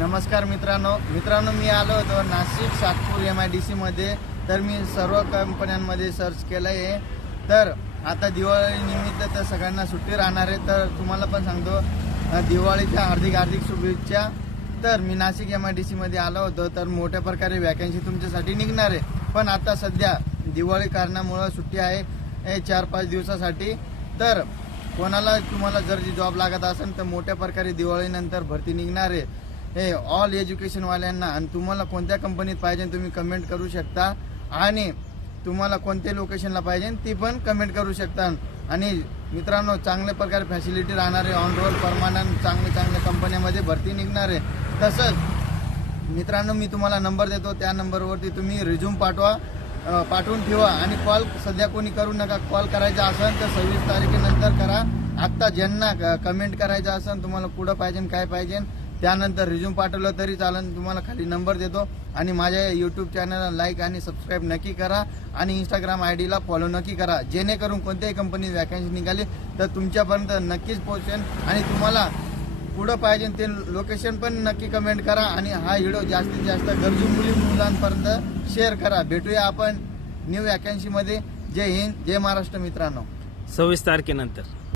नमस्कार मित्रांनो मी आलो होतो नाशिक सातपूर MIDC मध्ये. तर मी सर्व कंपन्यांमध्ये सर्च केलं आहे. तर आता दिवाळी निमित्त तर सगळ्यांना सुट्टी राहणार आहे. तर तुम्हाला पण सांगतो दिवाळीच्या हार्दिक शुभेच्छा. तर मी नाशिक MIDC मध्ये आलो होतो. तर मोठ्या प्रकारे वॅकन्सी तुमच्यासाठी निघणार आहे. पण आता सध्या दिवाळी कारणामुळे सुट्टी आहे 4-5 दिवसासाठी. तर तुम्हाला जर जॉब लागत असेल तर मोठ्या प्रकारे दिवाळीनंतर भरती निघणार आहे हे ऑल एज्युकेशन वाल्यांना. आणि तुम्हाला कोणत्या कंपनीत पाहिजे तुम्ही कमेंट करू शकता. आणि तुम्हाला कोणत्या लोकेशनला पाहिजे ती पण कमेंट करू शकता. आणि मित्रांनो चांगल्या प्रकारे फॅसिलिटी राहणार आहे. ऑन रोल परमानंट चांगल्या कंपन्यांमध्ये भरती निघणार आहे. तसंच मित्रांनो मी तुम्हाला नंबर देतो. त्या नंबरवरती तुम्ही रिझ्यूम पाठवून ठेवा. आणि कॉल सध्या कोणी करू नका. कॉल करायचा असेल तर 26 तारखेनंतर करा. आत्ता ज्यांना कमेंट करायचं असेल तुम्हाला कुठं पाहिजे काय पाहिजे त्यानंतर रिझ्यूम पाठवलं तरी चालेल. तुम्हाला खाली नंबर देतो. आणि माझ्या यूट्यूब चॅनलला लाईक आणि सबस्क्राईब नक्की करा. आणि इंस्टाग्राम ID ला फॉलो नक्की करा. जेणेकरून कोणत्याही कंपनीत वॅकन्सी निघाली तर तुमच्यापर्यंत नक्कीच पोहोचेल. आणि तुम्हाला पुढं पाहिजे ते लोकेशन पण नक्की कमेंट करा. आणि हा व्हिडिओ जास्तीत जास्त गरजू मुलांपर्यंत शेअर करा. भेटूया आपण न्यू वॅकन्सीमध्ये. जय हिंद, जय महाराष्ट्र मित्रांनो. 26 तारखेनंतर